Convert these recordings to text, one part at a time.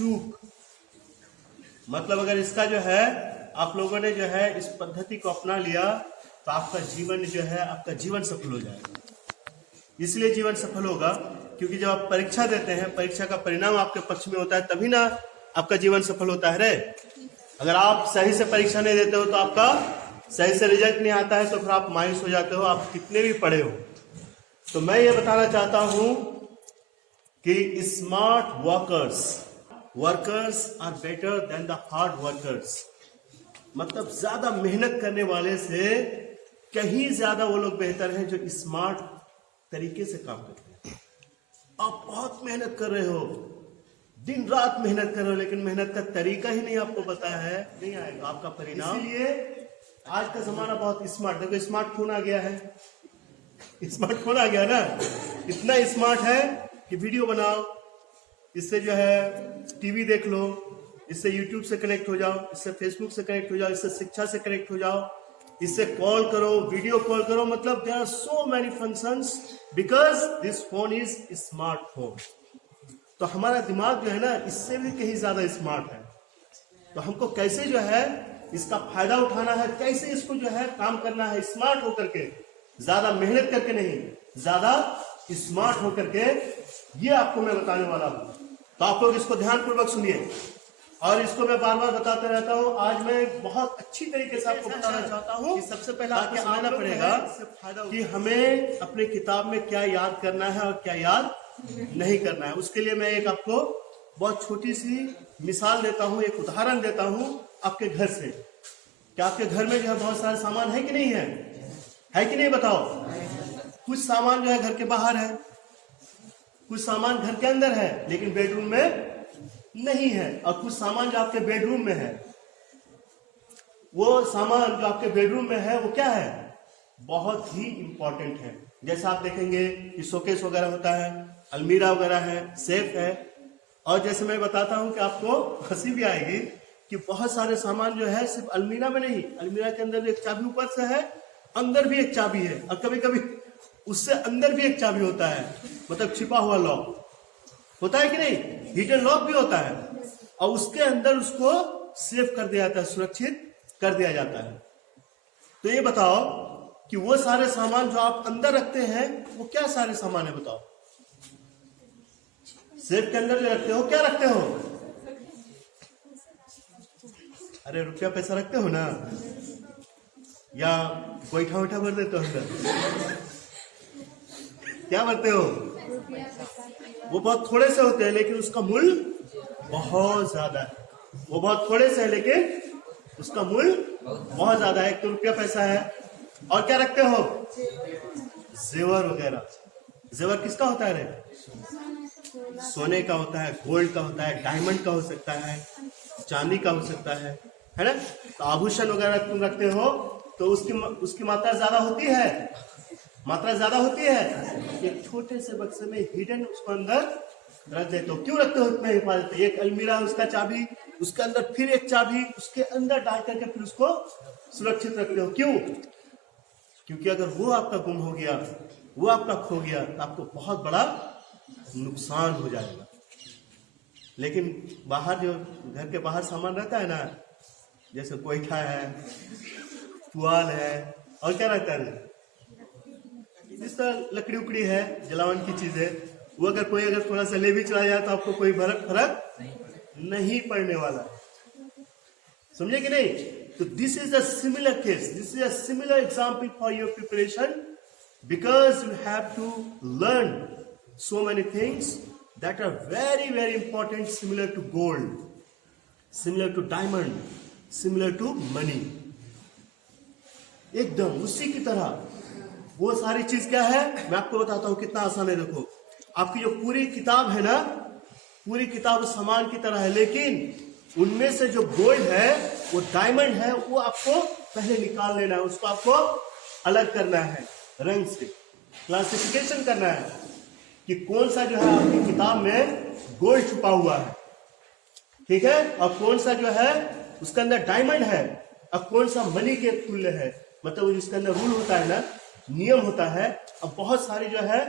चूक। मतलब अगर इसका जो है आप लोगों ने जो है इस पद्धति को अपना लिया तो आपका जीवन जो है आपका जीवन सफल हो जाएगा। इसलिए जीवन सफल होगा क्योंकि जब आप परीक्षा देते हैं, परीक्षा का परिणाम आपके पक्ष में होता है, तभी ना आपका जीवन सफल होता है रे। अगर आप सही से परीक्षा नहीं देते हो तो आपका सही से रिजल्ट नहीं आता है, तो फिर आप मायूस हो जाते हो, आप कितने भी पढ़े हो। तो मैं ये बताना चाहता हूं कि smart workers are better than the hard workers. मतलब ज्यादा मेहनत करने वाले से कहीं ज्यादा वो लोग बेहतर हैं जो स्मार्ट तरीके से काम करते हैं। आप बहुत मेहनत कर रहे हो, दिन रात मेहनत कर रहे हो, लेकिन मेहनत का तरीका ही नहीं आपको पता है, नहीं आएगा आपका परिणाम। इसलिए आज का जमाना बहुत स्मार्ट, देखो स्मार्टफोन आ गया है, स्मार्टफोन आ गया ना, इतना स्मार्ट है कि वीडियो बनाओ, इससे जो है टीवी देख लो, इससे यूट्यूब से कनेक्ट हो जाओ, इससे फेसबुक से कनेक्ट हो जाओ, इससे शिक्षा से कनेक्ट हो जाओ, इससे कॉल करो, वीडियो कॉल करो। मतलब there are so many functions because this phone is smartphone. तो हमारा दिमाग जो है ना इससे भी कहीं ज्यादा स्मार्ट है। तो हमको कैसे जो है इसका फायदा उठाना है, कैसे इसको जो है काम करना है स्मार्ट होकर के, ज्यादा मेहनत करके नहीं, ज्यादा स्मार्ट होकर के, ये आपको मैं बताने वाला हूं। तो आप लोग इसको ध्यानपूर्वक सुनिए और इसको मैं बार बार बताते रहता हूं। आज मैं बहुत अच्छी तरीके से आपको बताना चाहता हूं कि सबसे पहले आपको समझना पड़ेगा कि हमें अपने किताब में क्या याद करना है और क्या याद नहीं करना है। उसके लिए मैं एक आपको बहुत छोटी सी मिसाल देता हूं, एक उदाहरण देता हूं आपके घर से। क्या आपके घर में जो है बहुत सारे सामान है कि नहीं है कि नहीं बताओ? कुछ सामान जो है घर के बाहर है, कुछ सामान घर के अंदर है लेकिन बेडरूम में नहीं है, और कुछ सामान जो आपके बेडरूम में है, वो सामान जो आपके बेडरूम में है वो क्या है? बहुत ही इंपॉर्टेंट है। जैसे आप देखेंगे कि शोकेस वगैरह होता है, अलमीरा वगैरह है, सेफ है। और जैसे मैं बताता हूं कि आपको हंसी भी आएगी कि बहुत सारे सामान जो है सिर्फ अलमीरा में नहीं, अलमीरा के अंदर एक चाबी ऊपर से है, अंदर भी एक चाबी है, और कभी कभी उससे अंदर भी एक चाबी होता है, मतलब छिपा हुआ लॉक होता है कि नहीं, हिडन लॉक भी होता है, और उसके अंदर उसको सेव कर दिया जाता है, सुरक्षित कर दिया जाता है। तो ये बताओ कि वो सारे सामान जो आप अंदर रखते हैं वो क्या सारे सामान है बताओ? सेफ के अंदर जो रखते हो क्या रखते हो? अरे रुपया पैसा रखते हो ना, या गोईठा वोईठा भर देते हो अंदर? क्या भरते हो? वो बहुत थोड़े से होते हैं लेकिन उसका मूल्य बहुत ज्यादा है। वो बहुत थोड़े से है लेकिन उसका मूल्य बहुत ज्यादा है। एक तो रुपया पैसा है, और क्या रखते हो? जेवर वगैरह। जेवर किसका होता है रे? सोने का होता है, गोल्ड का होता है, डायमंड का हो सकता है, चांदी का हो सकता है ना? तो आभूषण वगैरह तुम रखते हो तो उसकी मात्रा ज्यादा होती है, मात्रा ज्यादा होती है। एक छोटे से बक्से में हिडन उसको अंदर रख देते हो। क्यों रखते हो इतना हिफाजत? एक अलमीरा, उसका चाबी, उसके अंदर फिर एक चाबी, उसके अंदर डाल करके फिर उसको सुरक्षित रखते हो। क्यों? क्योंकि अगर वो आपका गुम हो गया, वो आपका खो गया, तो आपको बहुत बड़ा नुकसान हो जाएगा। लेकिन बाहर जो घर के बाहर सामान रहता है ना, जैसे कोयठा है, पुआल है, और क्या रहता है, जिस तरह लकड़ी उकड़ी है, जलावन की चीज है, वो अगर कोई थोड़ा सा ले भी चला जाए तो आपको कोई फर्क नहीं पड़ने वाला। समझे कि नहीं? तो this is a similar case, this is a similar example for your preparation, because you have to learn so many things that are very very important, similar to gold, similar to diamond, similar to money। एकदम उसी की तरह वो सारी चीज क्या है मैं आपको बताता हूं, कितना आसान है। देखो आपकी जो पूरी किताब है ना, पूरी किताब सामान की तरह है, लेकिन उनमें से जो गोल्ड है, वो डायमंड है, वो आपको पहले निकाल लेना है, उसको आपको अलग करना है, रंग से क्लासिफिकेशन करना है कि कौन सा जो है आपकी किताब में गोल्ड छुपा हुआ है, ठीक है, और कौन सा जो है उसके अंदर डायमंड है, और कौन सा मनी के तुल्य है। मतलब जिसके अंदर रूल होता है ना, नियम होता है, और बहुत सारी जो है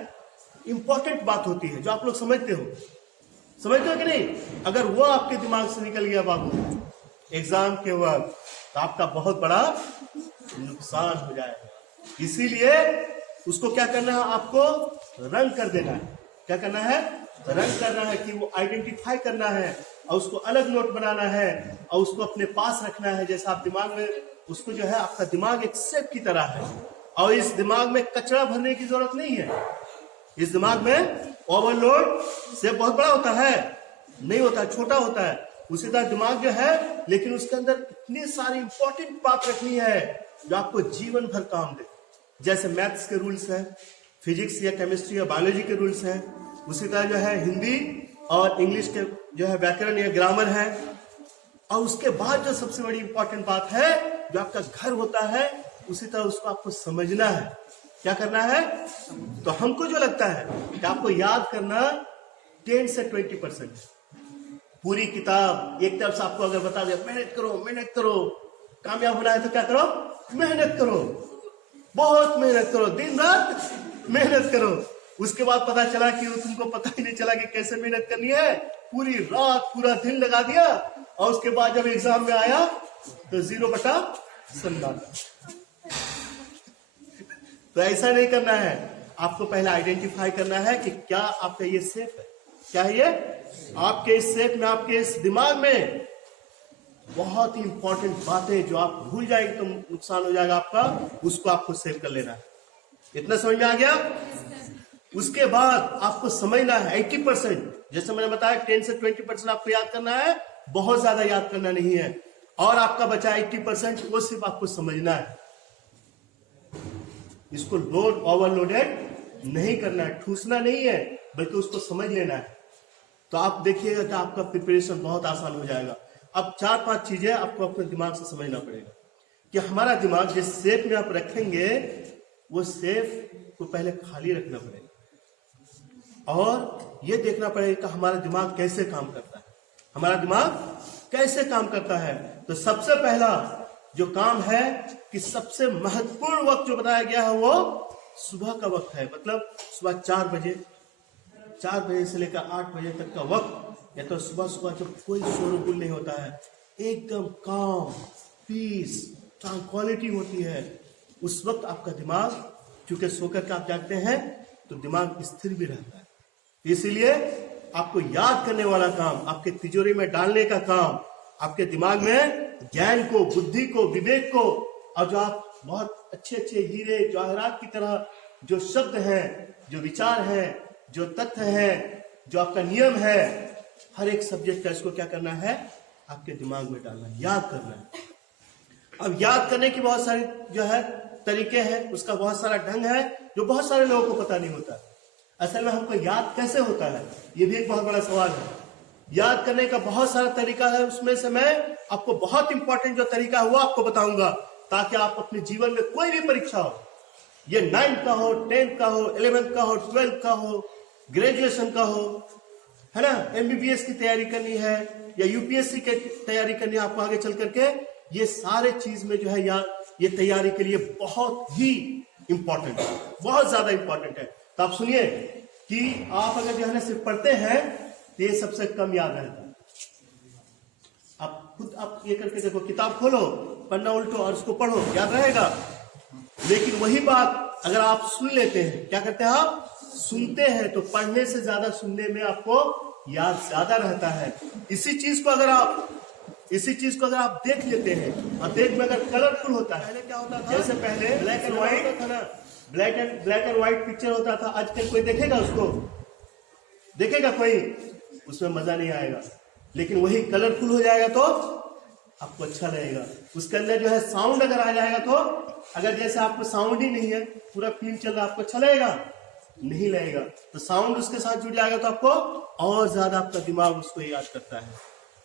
इंपॉर्टेंट बात होती है जो आप लोग समझते हो। समझते हो कि नहीं? अगर वो आपके दिमाग से निकल गया बाबू एग्जाम के वक्त, तो आपका बहुत बड़ा नुकसान हो जाएगा। इसीलिए उसको क्या करना है, आपको रंग कर देना है। क्या करना है? रंग करना है, कि वो आइडेंटिफाई करना है और उसको अलग नोट बनाना है और उसको अपने पास रखना है। जैसे आप दिमाग में उसको जो है, आपका दिमाग एक सेब की तरह है और इस दिमाग में कचरा भरने की जरूरत नहीं है। इस दिमाग में ओवरलोड सेब बहुत बड़ा होता है नहीं होता, छोटा होता है। उसी तरह दिमाग जो है, लेकिन उसके अंदर इतनी सारी इंपॉर्टेंट बात रखनी है जो आपको जीवन भर काम दे। जैसे मैथ्स के रूल्स है, फिजिक्स या केमिस्ट्री या बायोलॉजी के रूल्स हैं, उसी तरह जो है हिंदी और इंग्लिश के जो है व्याकरण या ग्रामर है। और उसके बाद जो सबसे बड़ी इंपॉर्टेंट बात है, जो आपका घर होता है, उसी तरह उसको आपको समझना है। क्या करना है? तो हमको जो लगता है कि आपको याद करना 10 से 20%। पूरी किताब एक तरफ से आपको अगर बता दिया मेहनत करो मेहनत करो, कामयाब होना है तो क्या करो? मेहनत करो, बहुत मेहनत करो, दिन रात मेहनत करो। उसके बाद पता चला कि तुमको पता ही नहीं चला कि कैसे मेहनत करनी है, पूरी रात पूरा दिन लगा दिया और उसके बाद जब एग्जाम में आया तो 0/17। तो ऐसा नहीं करना है। आपको पहले आइडेंटिफाई करना है कि क्या आपका ये सेफ है, क्या है ये आपके इस सेफ में, आपके इस दिमाग में बहुत ही इंपॉर्टेंट बातें जो आप भूल जाएंगे तो नुकसान हो जाएगा आपका, उसको आपको सेव कर लेना है। इतना समझ में आ गया? उसके बाद आपको समझना है 80%, जैसे मैंने बताया 10 से 20% आपको याद करना है, बहुत ज्यादा याद करना नहीं है। और आपका बचा 80%, वो सिर्फ आपको समझना है। इसको लोड ओवरलोडेड नहीं करना है, ठूसना नहीं है, बल्कि उसको समझ लेना है। तो आप देखिएगा कि आपका प्रिपरेशन बहुत आसान हो जाएगा। अब 4-5 चीजें आपको अपने दिमाग से समझना पड़ेगा कि हमारा दिमाग जिस सेफ में आप रखेंगे, वो सेफ को पहले खाली रखना पड़ेगा और ये देखना पड़ेगा कि हमारा दिमाग कैसे काम करता है। हमारा दिमाग कैसे काम करता है? तो सबसे पहला जो काम है कि सबसे महत्वपूर्ण वक्त जो बताया गया है वो सुबह का वक्त है। मतलब सुबह 4 बजे से लेकर 8 बजे तक का वक्त, या तो सुबह सुबह जब कोई शोरगुल नहीं होता है, एकदम काम, पीस, ट्रांक्विलिटी होती है, उस वक्त आपका दिमाग, चूंकि सोकर के आप जागते हैं तो दिमाग स्थिर भी रहता है। इसीलिए आपको याद करने वाला काम, आपके तिजोरी में डालने का काम, आपके दिमाग में ज्ञान को, बुद्धि को, विवेक को, और जो आप बहुत अच्छे अच्छे हीरे जवाहरात की तरह जो शब्द हैं, जो विचार हैं, जो तथ्य हैं, जो आपका नियम है, हर एक सब्जेक्ट का इसको क्या करना है? आपके दिमाग में डालना है, याद करना है। अब याद करने की बहुत सारी जो है तरीके हैं, उसका बहुत सारा ढंग है जो बहुत सारे लोगों को पता नहीं होता। असल में हमको याद कैसे होता है, ये भी एक बहुत बड़ा सवाल है। याद करने का बहुत सारा तरीका है, उसमें से मैं आपको बहुत इंपॉर्टेंट जो तरीका है वो आपको बताऊंगा, ताकि आप अपने जीवन में कोई भी परीक्षा हो, ये 9th का हो, 10th का हो, 11th का हो, 12th का हो, ग्रेजुएशन का हो, है ना, MBBS की तैयारी करनी है या UPSC की तैयारी करनी है आपको आगे चल करके, ये सारे चीज में जो है ये तैयारी के लिए बहुत ही इंपॉर्टेंट है, बहुत ज्यादा इंपॉर्टेंट है। तो आप सुनिए कि आप अगर जो है ना सिर्फ पढ़ते हैं तो ये सबसे कम याद रहता है। आप खुद आप ये करके देखो, किताब खोलो, पन्ना उल्टो और उसको पढ़ो, याद रहेगा। लेकिन वही बात अगर आप सुन लेते हैं, क्या करते हैं आप? सुनते हैं, तो पढ़ने से ज्यादा सुनने में आपको याद ज्यादा रहता है। इसी चीज को अगर आप देख लेते हैं, और देख में अगर कलरफुल होता है, पहले क्या होता था? जैसे पहले ब्लैक एंड व्हाइट था ना, ब्लैक एंड व्हाइट पिक्चर होता था। आजकल कोई देखेगा उसको? देखेगा कोई? उसमें मजा नहीं आएगा। लेकिन वही कलरफुल हो जाएगा तो आपको अच्छा लगेगा। उसके अंदर जो है साउंड अगर आ जाएगा तो, अगर जैसे आपको साउंड ही नहीं है, पूरा फिल्म चल रहा है, आपको अच्छा लगेगा? नहीं लगेगा। तो साउंड उसके साथ जुड़ जाएगा तो आपको और ज्यादा आपका दिमाग उसको याद करता है।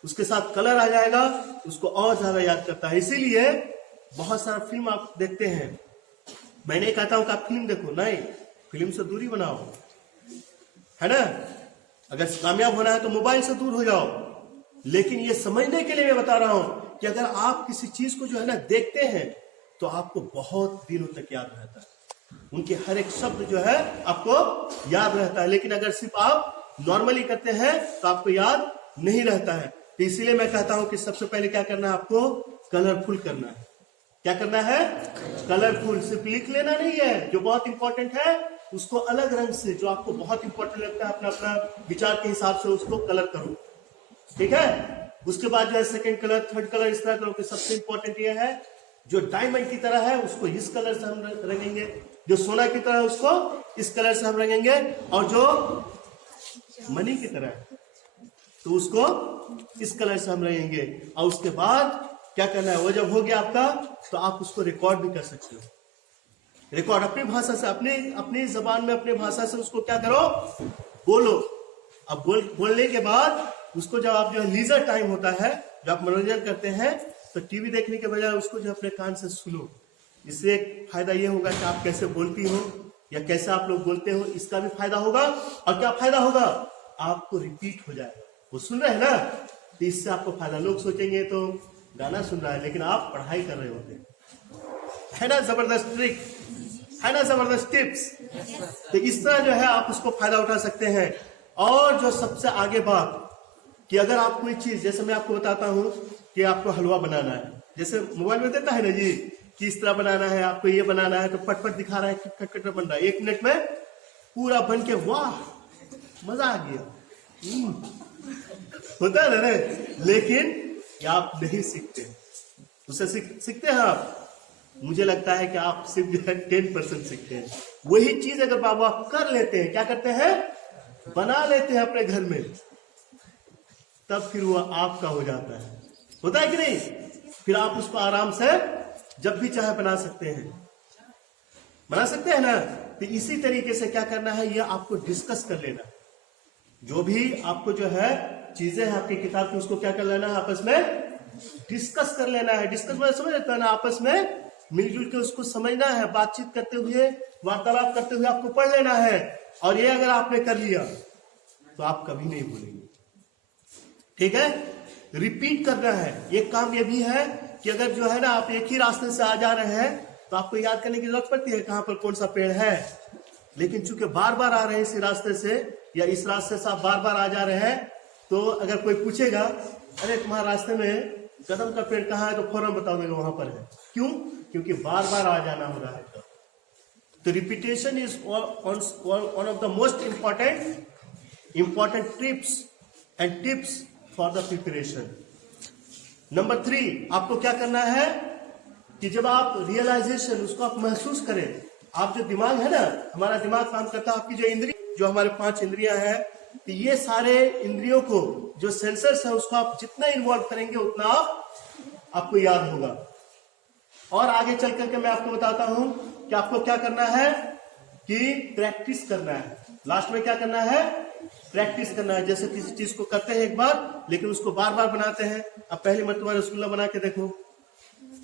उसके साथ कलर आ जाएगा, उसको और ज्यादा याद करता है। इसीलिए बहुत सारा फिल्म आप देखते हैं, मैं नहीं कहता हूं कि आप फिल्म देखो, नहीं, फिल्म से दूरी बनाओ, है ना। अगर कामयाब होना है तो मोबाइल से दूर हो जाओ। लेकिन ये समझने के लिए मैं बता रहा हूं कि अगर आप किसी चीज को जो है ना देखते हैं तो आपको बहुत दिनों तक याद रहता है, उनके हर एक शब्द जो है आपको याद रहता है। लेकिन अगर सिर्फ आप नॉर्मली करते हैं तो आपको याद नहीं रहता है। तो इसीलिए मैं कहता हूं कि सबसे पहले क्या करना है, आपको कलरफुल करना है। क्या करना है? कलरफुल। सिर्फ लिख लेना नहीं है, जो बहुत इंपॉर्टेंट है उसको अलग रंग से, जो आपको बहुत इंपॉर्टेंट लगता है अपना अपना विचार के हिसाब से उसको कलर करो, ठीक है। उसके बाद जो है सेकंड कलर, थर्ड कलर इस तरह करो कि सबसे इंपॉर्टेंट ये है जो डायमंड की तरह है उसको इस कलर से हम रंगेंगे, जो सोना की तरह है उसको इस कलर से हम रंगेंगे, और जो मनी की तरह है तो उसको इस कलर से हम रंगेंगे। और उसके बाद क्या करना है, वो जब हो गया आपका तो आप उसको रिकॉर्ड भी कर सकते हो। रिकॉर्ड अपनी भाषा से, अपनी जबान में, अपनी भाषा से उसको क्या करो, बोलो। अब बोलने के बाद उसको जब आप जो लीजर टाइम होता है, जब आप मनोरंजन करते हैं, तो टीवी देखने के बजाय उसको जो अपने कान से सुनो। इससे एक फायदा ये होगा कि आप कैसे बोलती हो या कैसे आप लोग बोलते हो, इसका भी फायदा होगा। और क्या फायदा होगा, आपको रिपीट हो जाएगा। वो सुन रहे हैं ना, तो इससे आपको फायदा। लोग सोचेंगे तो गाना सुन रहा है, लेकिन आप पढ़ाई कर रहे होते है ना। जबरदस्त ट्रिक है ना, जबरदस्त टिप्स। तो इस तरह जो है आप उसको फायदा उठा सकते हैं। और जो सबसे आगे बात कि अगर आप कोई चीज, जैसे मैं आपको बताता हूं कि आपको हलवा बनाना है, जैसे मोबाइल में देता है ना जी कि इस तरह बनाना है, आपको ये बनाना है, तो पटपट दिखा रहा है, खट खट बन रहा है, 1 मिनट में पूरा बन के, वाह मजा आ गया, होता है ना। लेकिन आप नहीं सीखते, उससे सीखते हैं आप। मुझे लगता है कि आप सिर्फ जो है 10% सीखते हैं। वही चीज अगर बाबा कर लेते हैं, क्या करते हैं, बना लेते हैं अपने घर में, तब फिर वो आपका हो जाता है। होता है कि नहीं? फिर आप उसको आराम से जब भी चाहे बना सकते हैं ना। तो इसी तरीके से क्या करना है, ये आपको डिस्कस कर लेना। जो भी आपको जो है चीजें हैं आपकी किताब की, उसको क्या कर लेना है, आपस में डिस्कस कर लेना है। डिस्कस में समझ लेता है ना, आपस में मिलजुल के उसको समझना है, बातचीत करते हुए, वार्तालाप करते हुए आपको पढ़ लेना है। और ये अगर आपने कर लिया तो आप कभी नहीं भूलेंगे, ठीक है। रिपीट करना है। एक काम ये भी है कि अगर जो है ना आप एक ही रास्ते से आ जा रहे हैं तो आपको याद करने की जरूरत पड़ती है कहां पर कौन सा पेड़ है। लेकिन चूंकि बार बार आ रहे हैं इसी रास्ते से, या इस रास्ते से आप बार बार आ जा रहे हैं, तो अगर कोई पूछेगा अरे तुम्हारे रास्ते में कदम का पेड़ कहाँ है, तो फौरन बता देगा वहां पर है। क्यों? क्योंकि बार बार आ जाना हो रहा है। तो repetition is one of the most important trips and tips for the preparation. Number 3, आपको क्या करना है कि जब आप रियलाइजेशन, उसको आप महसूस करें। आप जो दिमाग है ना, हमारा दिमाग काम करता है, आपकी जो इंद्रिय, जो हमारे 5 इंद्रियां हैं, तो ये सारे इंद्रियों को, जो सेंसर्स है, उसको आप जितना इन्वॉल्व करेंगे उतना आपको याद होगा। और आगे चल करके मैं आपको बताता हूं कि आपको क्या करना है, कि प्रैक्टिस करना है। लास्ट में क्या करना है, प्रैक्टिस करना है। जैसे किसी चीज को करते हैं एक बार, लेकिन उसको बार बार बनाते हैं। अब पहली मरतबा रसगुल्ला बना के देखो,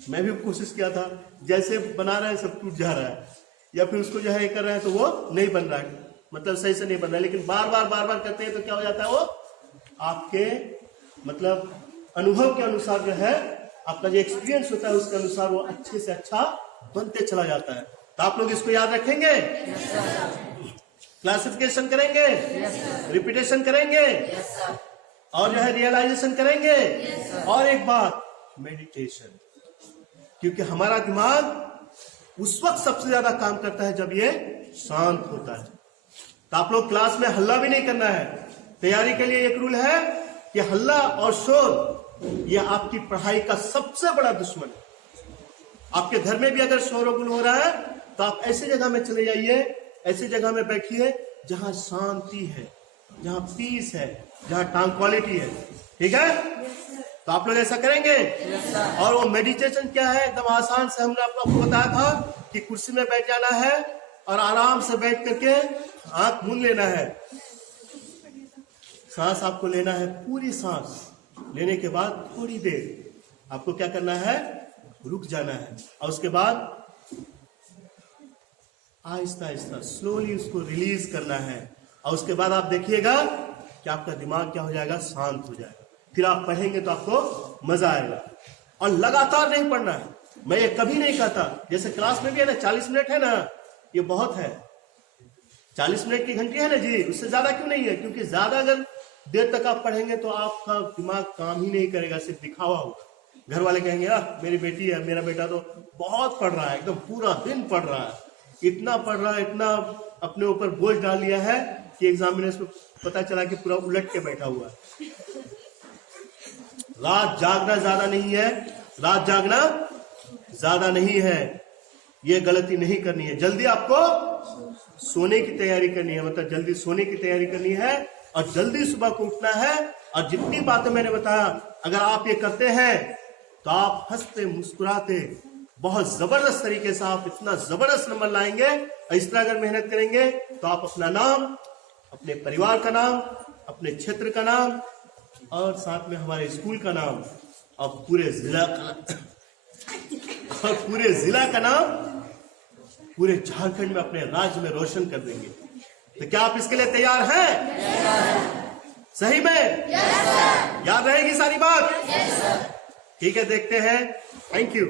मैं भी कोशिश किया था, जैसे बना रहे हैं सब टूट जा रहा है, या फिर उसको जो है कर रहे हैं तो वो नहीं बन रहा है, मतलब सही से नहीं बन रहा है। लेकिन बार बार करते हैं तो क्या हो जाता है, वो आपके मतलब अनुभव के अनुसार जो है, आपका जो एक्सपीरियंस होता है उसके अनुसार वो अच्छे से अच्छा बनते चला जाता है। तो आप लोग इसको याद रखेंगे, क्लासिफिकेशन करेंगे, रिपीटेशन करेंगे, और जो है रियलाइजेशन करेंगे, और एक बात, मेडिटेशन। क्योंकि हमारा दिमाग उस वक्त सबसे ज्यादा काम करता है जब ये शांत होता है। तो आप लोग क्लास में हल्ला भी नहीं करना है। तैयारी के लिए एक रूल है कि हल्ला और शोर ये आपकी पढ़ाई का सबसे बड़ा दुश्मन है। आपके घर में भी अगर शोरगुल हो रहा है तो आप ऐसी जगह में चले जाइए, ऐसी जगह में बैठिए जहां शांति है, जहां पीस है, जहां ट्रांक्विलिटी है, ठीक है। तो आप लोग ऐसा करेंगे। और वो मेडिटेशन क्या है, एकदम आसान से हमने आपको बताया था कि कुर्सी में बैठ जाना है और आराम से बैठ करके आंख मूंद लेना है। सांस आपको लेना है, पूरी सांस लेने के बाद थोड़ी देर आपको क्या करना है, रुक जाना है, और उसके बाद आहिस्ता आहिस्ता स्लोली उसको रिलीज करना है। और उसके बाद आप देखिएगा कि आपका दिमाग क्या हो जाएगा, शांत हो जाएगा। फिर आप पढ़ेंगे तो आपको मजा आएगा। और लगातार नहीं पढ़ना है। मैं ये कभी नहीं कहता, जैसे क्लास में भी है ना 40 मिनट है ना, ये बहुत है। 40 मिनट की घंटी है ना जी, उससे ज्यादा क्यों नहीं है? क्योंकि ज्यादा अगर देर तक आप पढ़ेंगे तो आपका दिमाग काम ही नहीं करेगा, सिर्फ दिखावा होगा। घर वाले कहेंगे मेरी बेटी है, मेरा बेटा तो बहुत पढ़ रहा है, एकदम पूरा दिन पढ़ रहा है, इतना पढ़ रहा है, इतना अपने ऊपर बोझ डाल लिया है कि एग्जामिनेशन में पता चला कि पूरा उलट के बैठा हुआ है। रात जागना ज्यादा नहीं है, रात जागना ज्यादा नहीं है, ये गलती नहीं करनी है। जल्दी आपको सोने की तैयारी करनी है, मतलब जल्दी सोने की तैयारी करनी है और जल्दी सुबह को उठना है। और जितनी बातें मैंने बताया, अगर आप ये करते हैं तो आप हंसते मुस्कुराते बहुत जबरदस्त तरीके से आप इतना जबरदस्त नंबर लाएंगे। और इस तरह अगर मेहनत करेंगे तो आप अपना नाम, अपने परिवार का नाम, अपने क्षेत्र का नाम और साथ में हमारे स्कूल का नाम और पूरे जिला का नाम पूरे झारखंड में, अपने राज्य में रोशन कर देंगे। तो क्या आप इसके लिए तैयार हैं? सही में? याद रहेगी सारी बात? ठीक है, देखते हैं। Thank you.